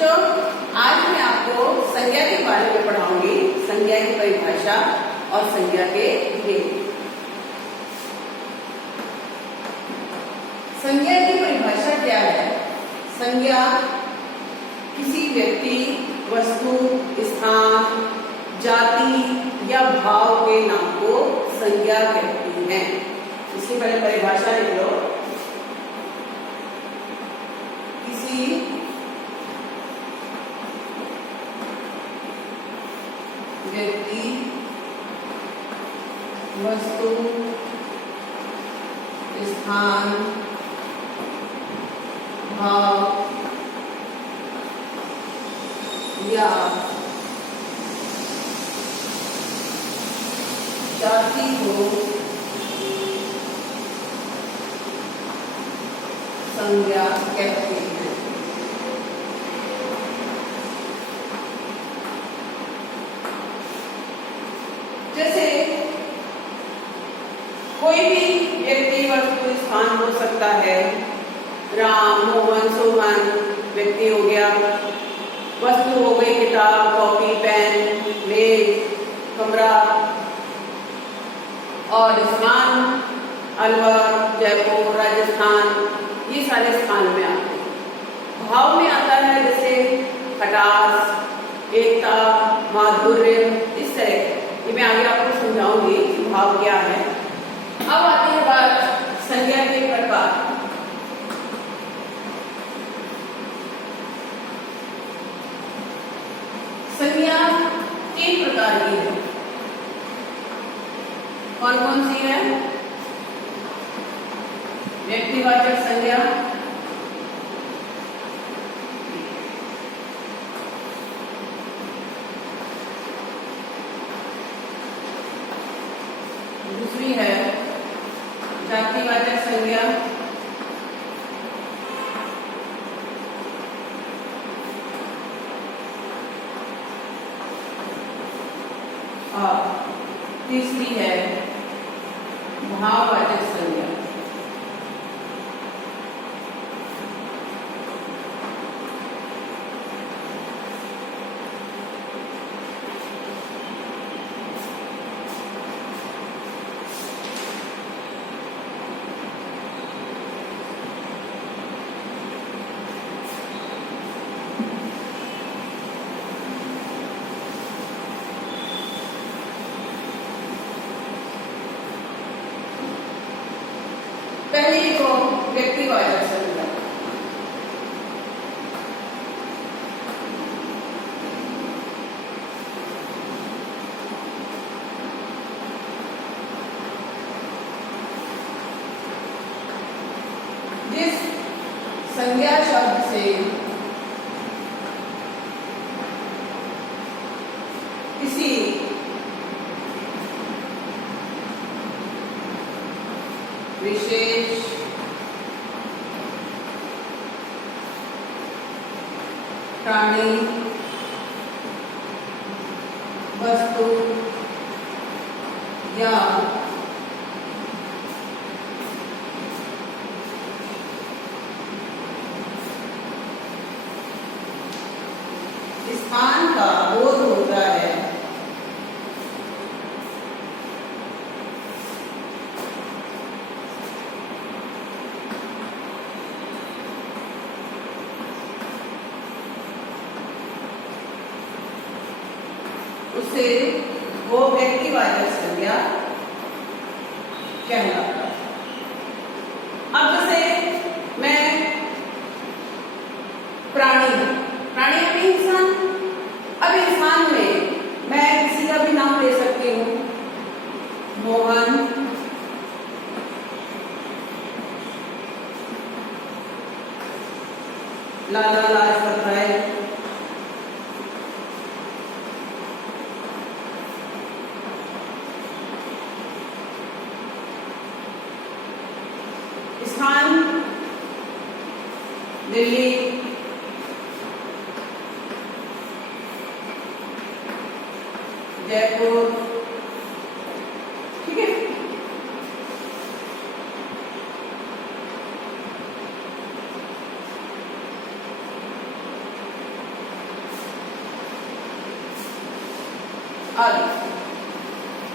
बच्चों, आज मैं आपको संज्ञा के बारे में पढ़ाऊंगी, संज्ञा की परिभाषा और संज्ञा के भेद। संज्ञा की परिभाषा क्या है? संज्ञा किसी व्यक्ति, वस्तु, स्थान, जाति या भाव के नाम को संज्ञा कहती है। इससे पहले परिभाषा लिख लो। किसी व्यक्ति, वस्तु, स्थान, भाव या जाति को संज्ञा कहते हैं। जैसे कोई भी व्यक्ति, वस्तु, स्थान हो सकता है। राम, मोहन, सोहन व्यक्ति हो गया, वस्तु हो गई किताब, कॉपी, पेन, मेज, कमरा, और स्थान अलवर, जयपुर, राजस्थान, ये सारे स्थान में आते हैं। भाव में आता है जैसे खटास, एकता, माधुर्य, इस तरह। ये मैं आगे आपको समझाऊंगी कि भाव क्या है। अब आती है बात संज्ञा के प्रकार। संज्ञा तीन प्रकार की है। कौन कौन सी है? व्यक्तिवाचक संज्ञा, दूसरी है जातिवाचक संज्ञा, और तीसरी है भाववाचक संज्ञा। पहली को व्यक्तिवाचक संज्ञा। जिस संज्ञा शब्द से किसी विशेष प्राणी, वस्तु या स्थान का बोध होता है, उसे वो व्यक्तिवाचक संज्ञा कहलाता है। अब जैसे मैं प्राणी यानी इंसान। अब इंसान में मैं किसी का भी नाम ले सकती हूँ। मोहन, लाला लाजपत राय, स्थान दिल्ली, जयपुर, ठीक है। आदि।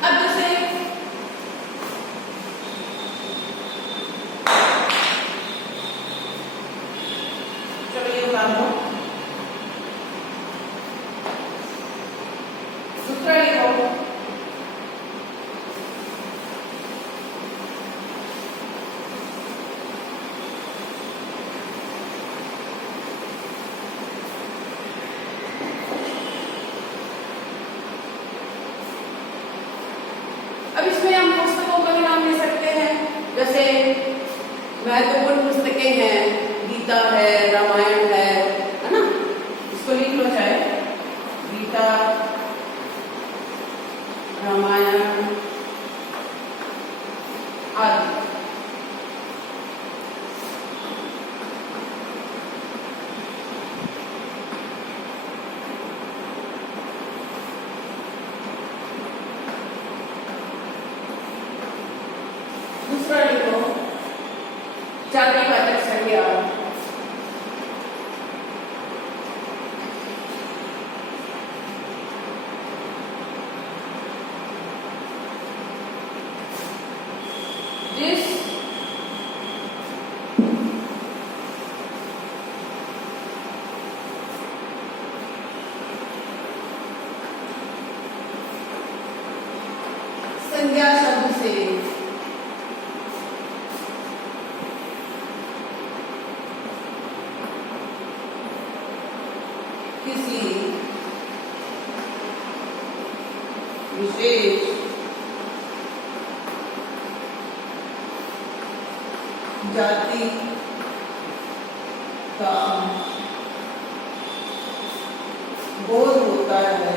अब जैसे चलो ये उतार दो, दूसरा लिखो जैसे महत्वपूर्ण पुस्तकें हैं, गीता है, रामायण है ना, इसको लिख लो चाहे गीता, रामायण आदि। दूसरा लिखो जातिवाचक संज्ञा, जिस संज्ञा शब्द से किसी विशेष जाति का बोध होता है।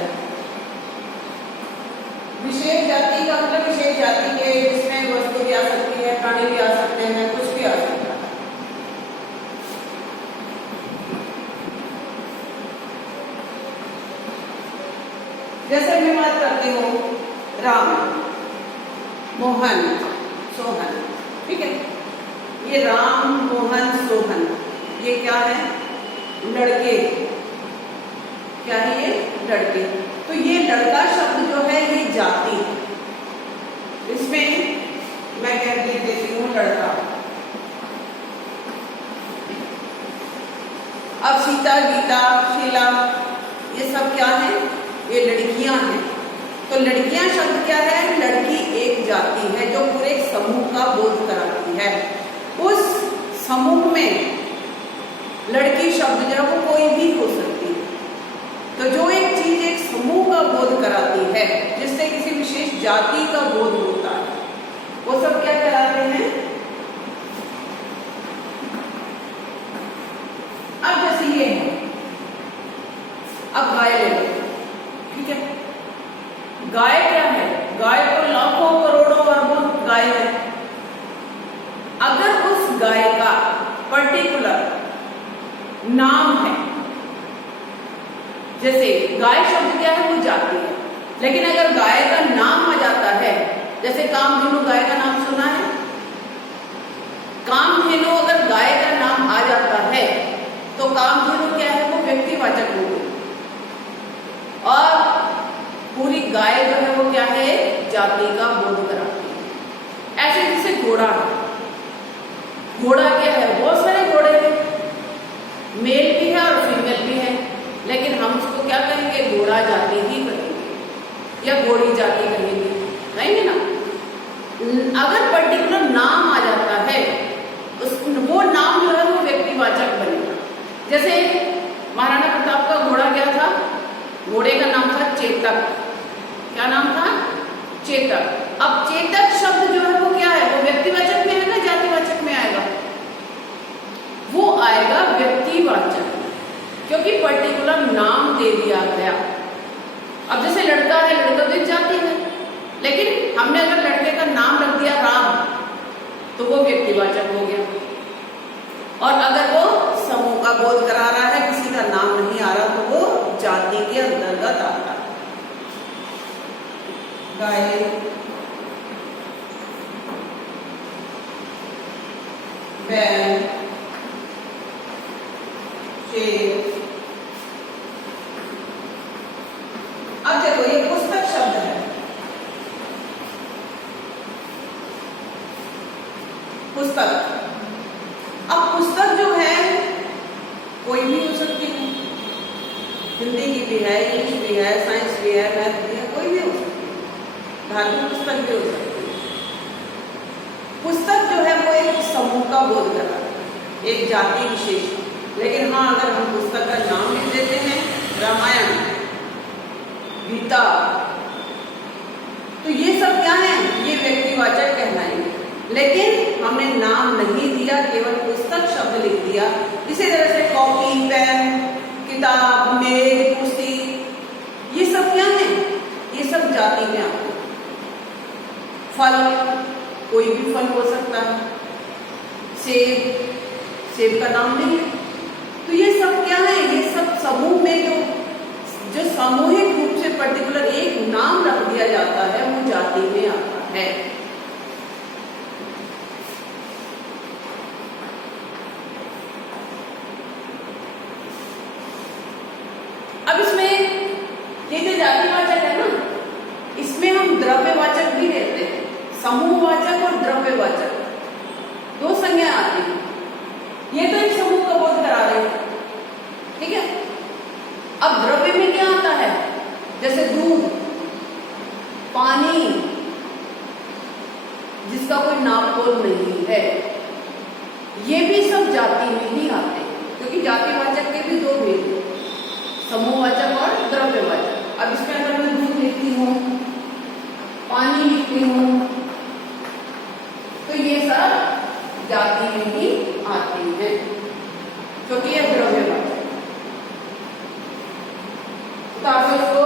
विशेष जाति का मतलब विशेष जाति के जिसमें वस्तु भी आ सकती है, प्राणी भी आ सकते हैं, कुछ भी आ सकता है। जैसे मैं बात करती हूँ राम, मोहन, सोहन, ठीक है, ये राम, मोहन, सोहन, ये क्या है? लड़के। क्या है ये? लड़के। तो ये लड़का शब्द जो है ये जाति, इसमें मैं कह देती हूँ लड़का। अब सीता, गीता, शीला, ये सब क्या है? ये लड़कियां हैं। तो लड़कियां शब्द क्या है? लड़की एक जाति है जो पूरे समूह का बोध कराती है। उस समूह में लड़की शब्द जो है वो कोई भी हो सकती है। तो जो एक चीज एक समूह का बोध कराती है, जिससे किसी विशेष जाति का बोध होता है, वो सब क्या कराते हैं? अब जैसे ये है, अब गाय ले लो, ठीक है। गाय क्या है? गाय तो लाखों करोड़ों अरबों गाय है। अगर उस गाय का पर्टिकुलर नाम है, जैसे गाय शब्द क्या है? वो जाति है। लेकिन अगर गाय का नाम आ जाता है, जैसे कामधेनु, गाय का नाम सुना है? कामधेनु अगर गाय का नाम आ जाता है तो कामधेनु क्या है? वो व्यक्तिवाचक हो गई, और पूरी गाय जो है वो क्या है? जाति का बोध कराती है। ऐसे जैसे घोड़ा है, घोड़ा क्या है? बहुत सारे घोड़े हैं, मेल भी है और फीमेल भी है, लेकिन हम उसको क्या कहेंगे? घोड़ा जाति ही कहेंगे या घोड़ी जाति कहेंगे ना। अगर पर्टिकुलर नाम आ जाता है, वो नाम जो है वो व्यक्तिवाचक बनेगा। जैसे महाराणा प्रताप का घोड़ा क्या था? घोड़े का नाम था चेतक। क्या नाम था? चेतक। अब चेतक शब्द जो है वो क्या है? वो व्यक्तिवाचक में आएगा, जातिवाचक में आएगा? वो आएगा व्यक्तिवाचक, क्योंकि पर्टिकुलर नाम दे दिया गया। अब जैसे लड़का है, लड़का तो एक जाति है, लेकिन हमने अगर लड़के का नाम रख दिया राम, तो वो व्यक्तिवाचक हो गया। और अगर वो समूह का बोध करा रहा है, किसी का नाम नहीं आ रहा, तो वो जाति के अंतर्गत आता है। गाय, बैल, शेर। अब देखो ये पुस्तक भी हो सकती है, हिंदी की भी है, इंग्लिश भी है, साइंस भी है, मैथ भी है, कोई भी हो सकती है, धार्मिक पुस्तक भी हो सकती है। पुस्तक जो है वो एक समूह का बोध कर रहा है, एक जाति विशेष। लेकिन हाँ, अगर हम पुस्तक का नाम लिख देते हैं रामायण, गीता, तो ये सब क्या है, ये व्यक्तिवाचक कहलाएंगे। लेकिन हमने नाम नहीं दिया, केवल पुस्तक शब्द लिख दिया। इसी तरह से कॉपी, पेन, किताब, मेज, कुर्सी, ये सब क्या है, ये सब जाति में आते हैं। फल, कोई भी फल हो सकता है, सेब, सेब का नाम नहीं है। तो ये सब क्या है, ये सब समूह में जो सामूहिक रूप से पर्टिकुलर एक नाम रख दिया जाता है, वो जाति में आता है। अब इसमें ये जो जातिवाचक है ना, इसमें हम द्रव्यवाचक भी लेते हैं, समूहवाचक और द्रव्यवाचक, दो संज्ञा आती है। ये तो एक समूह का बोध करा रहे हैं, ठीक है। अब द्रव्य में क्या आता है, जैसे दूध, पानी, जिसका कोई नापतोल नहीं है, ये भी सब जाति में ही आते हैं, क्योंकि जातिवाचक के भी दो भेद, समूहवाचक और द्रव्यवाचक। अब इसमें अगर मैं दूध लिखती हूँ, पानी लिखती हूँ, तो ये सब जाति में ही आती है, क्योंकि यह द्रव्यवाचक। तो आप इसको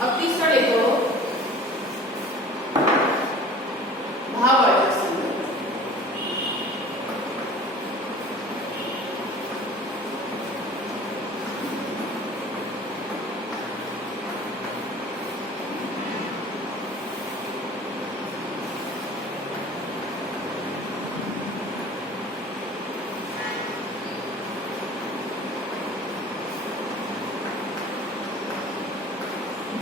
अब तीसरा देखो, भाववाचक संज्ञा।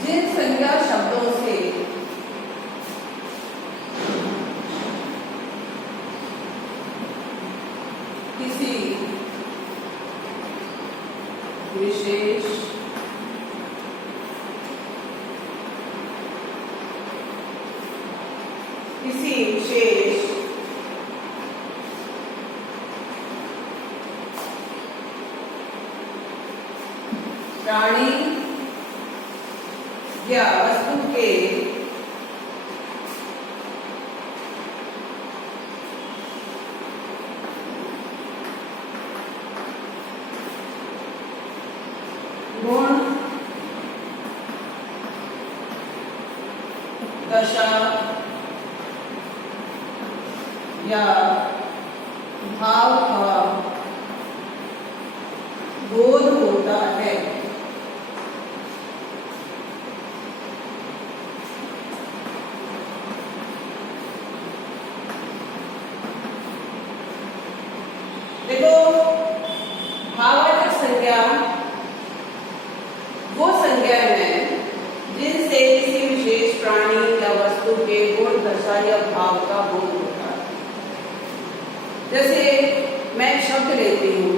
जिन संज्ञा शब्दों से किसी विशेष प्राणी या वस्तु के गुण, दशा या भाव का बोध होता है। देखो, भाववाचक संज्ञा वो संज्ञा है जिनसे किसी विशेष प्राणी या वस्तु के गुण, दशा या भाव का बोध होता है। जैसे मैं एक शब्द लेती हूँ,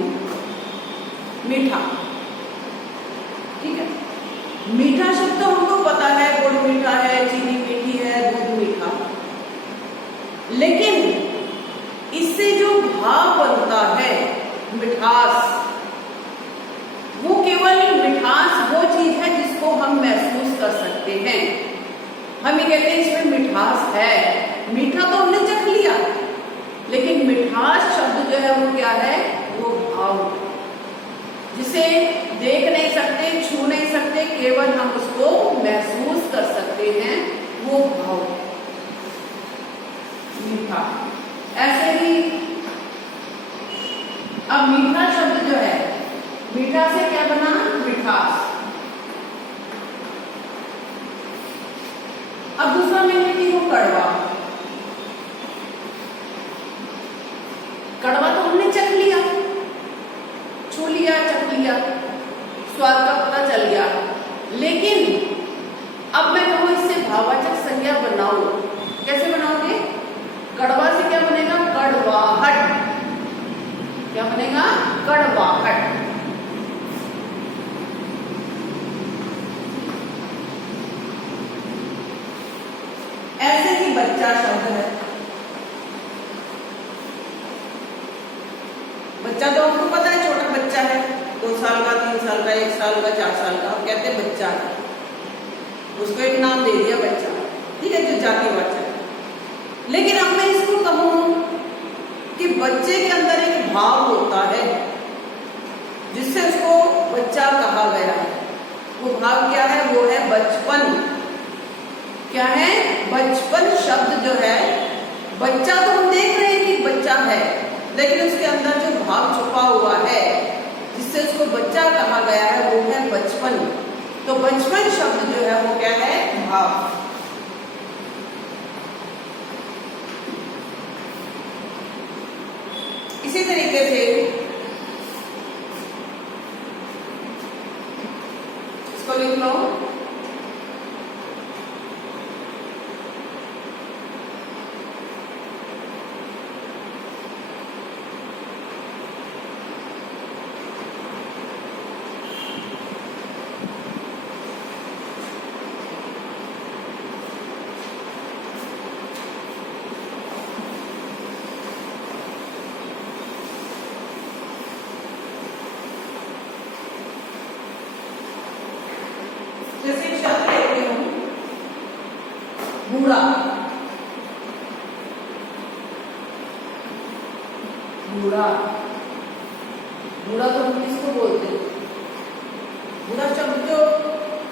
मीठा, ठीक है। मीठा शब्द तो हमको पता है, गुड़ मीठा है, चीनी मीठी है, दूध मीठा, लेकिन इससे जो भाव बनता है, मिठास, वो केवल मिठास वो चीज है जिसको हम महसूस कर सकते हैं। हम ये कहते हैं इसमें मिठास है, मीठा तो हमने चख लिया, लेकिन मिठास शब्द जो है वो क्या है, वो भाव, जिसे देख नहीं सकते, छू नहीं सकते, केवल हम उसको महसूस कर सकते हैं, वो भाव, मीठा। ऐसे ही अब मीठा शब्द जो है, मीठा से क्या बना, मिठास। अब दूसरा मैं लिखती हूँ कड़वा। कड़वा तो हमने चख लिया, छू लिया, चख लिया, स्वाद का पता चल गया। लेकिन अब मैं कहूँ इससे भाववाचक संज्ञा बनाओ, कैसे बनाओगे? कड़वा से क्या बनेगा, कड़वाहट। क्या बनेगा, कड़वाहट। ऐसे ही बच्चा शब्द है। बच्चा तो आपको पता है, छोटा बच्चा है, 2 साल का, 3 साल का, 1 साल का, 4 साल का, कहते हैं बच्चा है। उसको एक नाम दे दिया बच्चा, ठीक है, जो जातिवाचक है। लेकिन अब मैं इसको कहूं कि बच्चे के अंदर एक भाव होता है जिससे उसको बच्चा कहा गया है। वो भाव क्या है, वो है बचपन। क्या है, बचपन शब्द जो है, बच्चा तो हम देख रहे हैं कि बच्चा है, लेकिन उसके अंदर जो भाव छुपा हुआ है जिससे उसको बच्चा कहा गया है, वो है बचपन। तो बचपन शब्द जो है वो क्या है, भाव। इसी तरीके से इसको लिख लो, जैसे शब्द लेती हूं बूढ़ा। बूढ़ा, बूढ़ा तो हम किसको बोलते हैं? बूढ़ा शब्द जो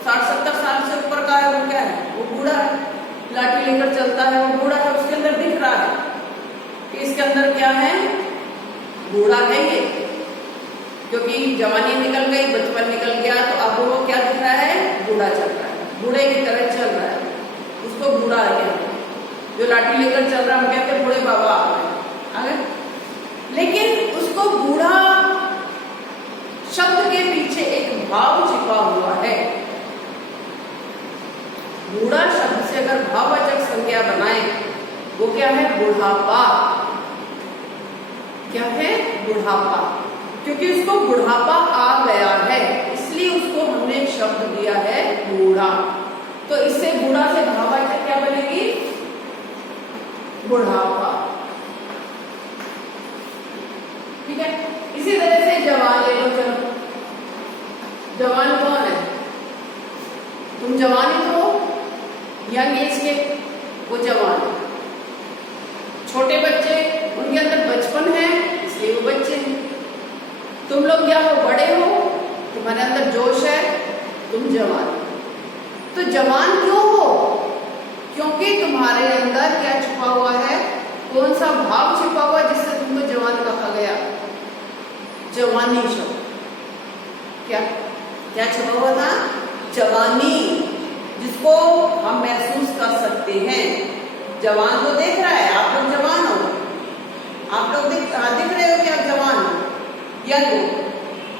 60-70 साल से ऊपर का है वो क्या है, वो बूढ़ा है। लाठी लेकर चलता है वो बूढ़ा है। उसके अंदर दिख रहा है कि इसके अंदर क्या है, बूढ़ा है ये, क्योंकि जवानी निकल गई, बचपन निकल गया, तो अब वो क्या दिख रहा है, बूढ़ा चल रहा है, बूढ़े की तरह चल रहा है। उसको बूढ़ा है क्या, जो लाठी लेकर चल रहा है हम कहते हैं बूढ़े बाबा आ गए। लेकिन उसको बूढ़ा शब्द के पीछे एक भाव छिपा हुआ है। बूढ़ा शब्द से अगर भाववाचक संज्ञा बनाए, वो क्या है, बुढ़ापा। क्या है, बुढ़ापा। क्योंकि उसको बुढ़ापा आ गया है, इसलिए उसको हमने शब्द दिया है बूढ़ा। तो इससे बूढ़ा से भाववाचक क्या बनेगी, बुढ़ापा। ठीक है। इसी तरह से जवान ले लो। चलो, जवान कौन है, तुम जवान ही तो हो, यंग एज के, वो जवान। छोटे बच्चे, उनके अंदर बचपन है, इसलिए वो बच्चे हैं। तुम लोग क्या हो, बड़े हो, तुम्हारे अंदर जोश है, तुम जवान। तो जवान क्यों हो, क्योंकि तुम्हारे अंदर क्या छुपा हुआ है, कौन सा भाव छुपा हुआ है जिससे तुमको जवान कहा गया, जवानी शब्द। क्या क्या छुपा हुआ था, जवानी, जिसको हम महसूस कर सकते हैं। जवान तो देख रहा है, आप लोग जवान हो, आप लोग दिख रहे हो कि आप जवान हो, यंग हो,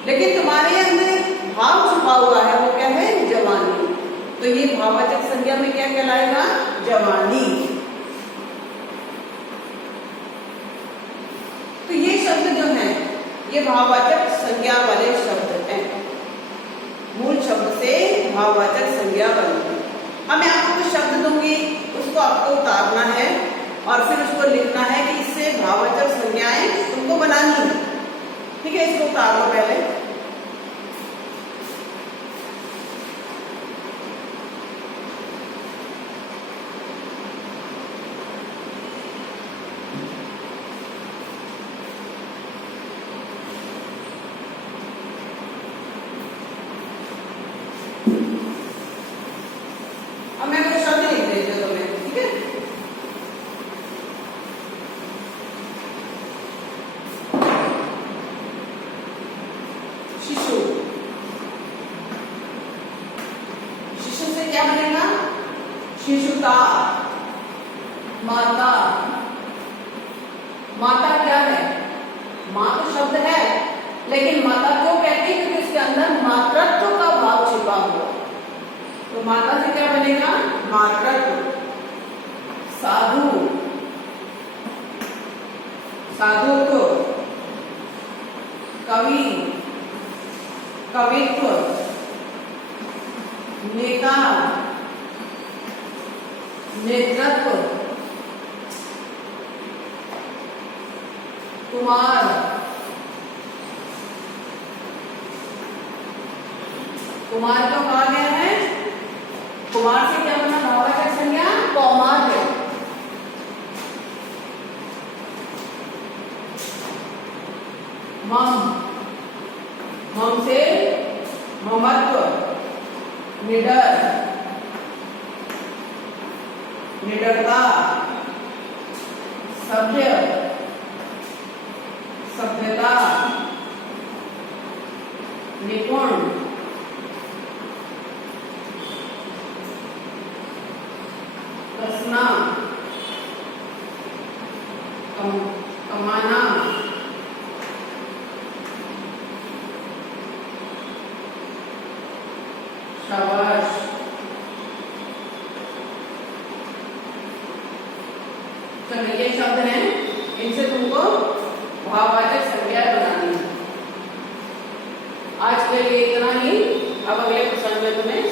लेकिन तुम्हारे अंदर भाव छुपा हुआ है, वो क्या है, जवानी। तो ये भाववाचक संज्ञा में क्या कहलाएगा, जवानी। तो ये शब्द जो है, ये भाववाचक संज्ञा वाले शब्द हैं। मूल शब्द से भाववाचक संज्ञा बनती है। अब मैं आपको कुछ शब्द दूंगी, उसको आपको उतारना है और फिर उसको लिखना है कि इससे भाववाचक संज्ञाएं तुमको बनानी है। ठीक है, इसको उतार लो पहले। अब मैं कुछ शब्द लिख देती हूँ। माता क्या है? माँ तो शब्द है, लेकिन माता क्यों कहते हैं? क्योंकि उसके अंदर मातृत्व का भाव छिपा हुआ है। तो माता से क्या बनेगा? मातृत्व। साधु, साधुत्व। कवि, कवित्व। नेता, नेतृत्व। कुमार, कुमार क्यों कहा गया है? कुमार से क्या बना? भाववाचक संज्ञा कौमार है। मम, मम से ममत्व। निडर, निडरता। सभ्य, सभ्यता। निपुण, कसना, कमाना। शाबाश। चलो ये शब्द हैं, इनसे तुमको भाववाचक संज्ञा बनानी है। आज के लिए इतना ही। अब अगले प्रसंग में तुम्हें